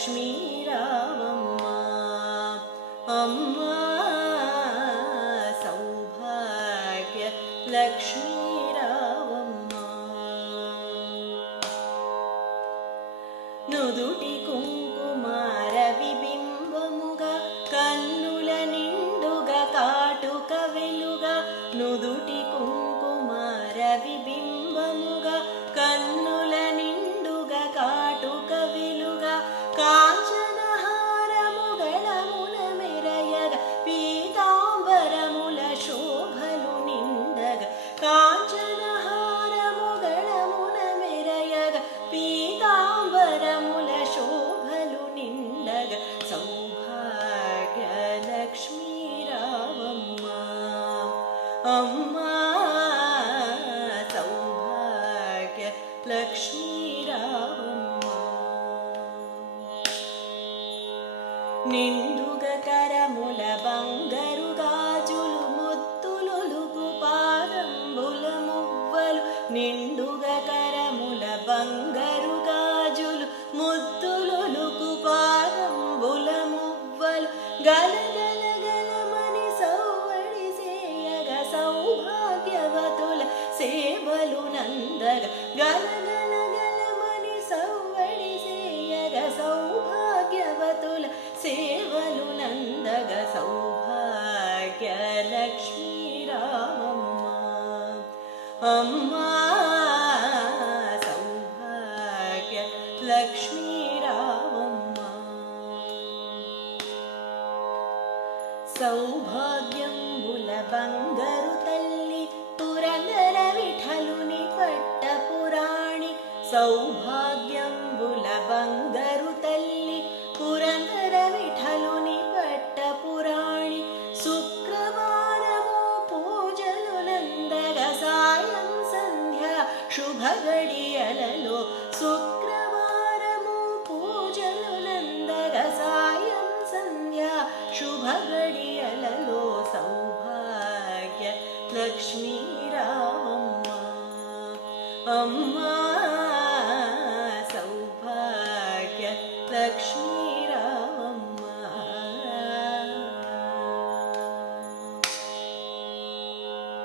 లక్ష్మీ రావమ్మ అమ్మ సౌభాగ్య లక్ష్మీ రావమ్మ. నుదుటి కుంకుమార విబింబముగా కన్నుల నిండుగా కాటుక వెలుగా, నుదుటి కుంకుమార విబింబముగా కన్నుల నిండుగా కాటుక వెలుగా, కాంచనహారముగళమున మెరయగ పీతాంబరముల శోభలు నిండగ, కాంచనహారముగళమున మెరయగ పీతాంబరముల శోభలు నిండగ, సౌభాగ్య లక్ష్మీ రావమ్మ అమ్మ సౌభాగ్య లక్ష్మీ రావమ్మ. నిండుగ కరముల బంగారు గాజులు ముత్తులొలుగు పాదంబుల మువ్వలు, నిండుగ కరముల బంగారు గాజులు ముత్తులొలుగు పాదంబుల మువ్వలు, గలగల గలమని సౌవడి సేయగ సౌభాగ్యవతుల సేవలు నందగ, గలగల గలమని సౌవడి సేయగ సౌభాగ్యవతుల సేవలు నందగ, సౌభాగ్య లక్ష్మీ రావమ్మ అమ్మ సౌభాగ్య లక్ష్మీ రావమ్మ. సౌభాగ్యంబుల బంగారు తల్లి పురందర విఠలుని పట్ట పురాణి, సౌభాగ్యంబుల బంగారు తల్లి పురందర విఠలుని పట్ట పురాణి, శుక్రవారము పూజలు నందగ సాయం సంధ్య శుభ గడియలలో, శుక్రవారము పూజలు నందగ సాయం సంధ్య శుభ గడియలలో, సౌభాగ్య లక్ష్మీ రావమ్మ అమ్మ